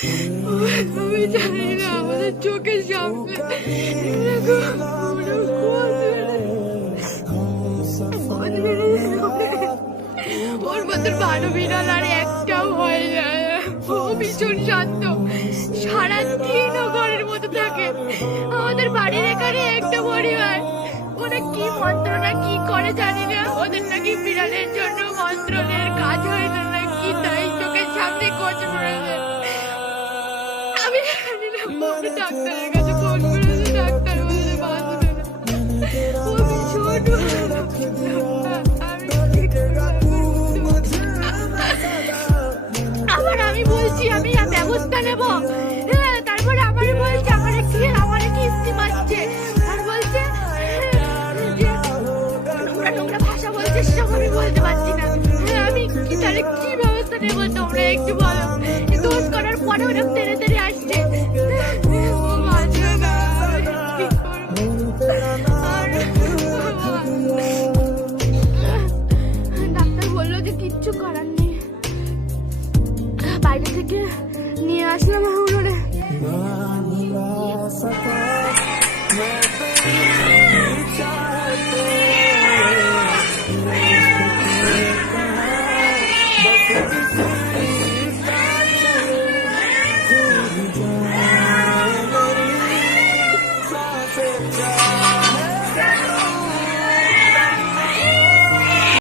আমি জানি না আমাদের চোখের সামনে ওর মতন ভালো বিড়াল আর একটাও হয় না। ও ভীষণ শান্ত, সারাদিন ও ঘরের মতো থাকে। আমাদের বাড়ির এখানে একটা পরিবার, ওরা কি মন্ত্রণা কি করে জানি না, ওদের নাকি বিড়ালের জন্য মন্ত্রণের কাজ হয় না নাকি, তাই চোখের সামনে কষ্ট পড়েছে। আমি জানি না কোন ডাক্তারের কাছে ফোন করেছে, ডাক্তার বলতে বাঁচবে না। ও ভীষণ আবার আমি বলছি আমি ব্যবস্থা নেব, হ্যাঁ, তারপরে আমারে বলছে আমার কি স্টিম আসছে, আর বলছে যে নোংরা নোংরা ভাষা বলছে, সেসব আমি বলতে পারছি না। হ্যাঁ, আমি কি তাহলে কি ব্যবস্থা নেব তোমরা একটু বলো। দোষ করার পরে ওরা তেড়ে তেড়ে আসছে, ও বাঁচবে না, কি করবো? আর ডাক্তার বললো যে কিচ্ছু করার নেই, বাইরে থেকে নিয়ে আসলাম ওরে।